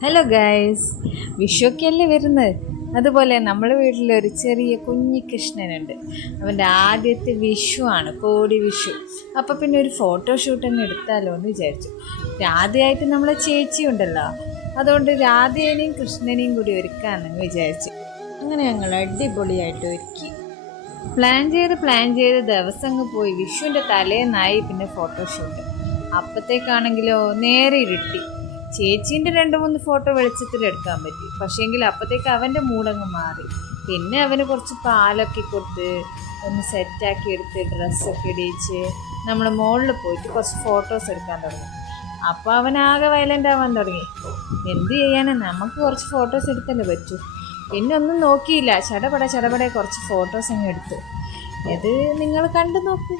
Hello guys, വിഷുവൊക്കെയല്ലേ വരുന്നത്. അതുപോലെ നമ്മുടെ വീട്ടിലൊരു ചെറിയ കുഞ്ഞി കൃഷ്ണനുണ്ട്. അവൻ്റെ ആദ്യത്തെ വിഷുവാണ്, കോടി വിഷു. അപ്പോൾ പിന്നെ ഒരു ഫോട്ടോഷൂട്ട് തന്നെ എടുത്താലോ എന്ന് വിചാരിച്ചു. രാധയായിട്ട് നമ്മളെ ചേച്ചി ഉണ്ടല്ലോ, അതുകൊണ്ട് രാധേനെയും കൃഷ്ണനെയും കൂടി ഒരുക്കാമെന്ന് വിചാരിച്ചു. അങ്ങനെ ഞങ്ങൾ അടിപൊളിയായിട്ട് ഒരുക്കി. പ്ലാൻ ചെയ്ത് ദിവസം അങ്ങ് പോയി. വിഷുവിൻ്റെ തലേന്നായി പിന്നെ ഫോട്ടോഷൂട്ട്. അപ്പത്തേക്കാണെങ്കിലോ നേരെ ഇരുട്ടി. ചേച്ചീൻ്റെ 2-3 ഫോട്ടോ വെളിച്ചത്തിൽ എടുക്കാൻ പറ്റി. പക്ഷേങ്കിൽ അപ്പോഴത്തേക്ക് അവൻ്റെ മൂടങ്ങ് മാറി. പിന്നെ അവന് കുറച്ച് പാലൊക്കെ കൊടുത്ത് ഒന്ന് സെറ്റാക്കി എടുത്ത് ഡ്രസ്സൊക്കെ ഇടിച്ച് നമ്മൾ മുകളിൽ പോയിട്ട് കുറച്ച് ഫോട്ടോസ് എടുക്കാൻ തുടങ്ങി. അപ്പോൾ അവനാകെ വയലൻ്റ് ആവാൻ തുടങ്ങി. എന്ത് ചെയ്യാനാ, നമുക്ക് കുറച്ച് ഫോട്ടോസ് എടുത്തല്ലേ പറ്റൂ. പിന്നെ ഒന്നും നോക്കിയില്ല, ചടപടെ കുറച്ച് ഫോട്ടോസ് അങ്ങ് എടുത്തു. ഇത് നിങ്ങൾ കണ്ടു നോക്ക്.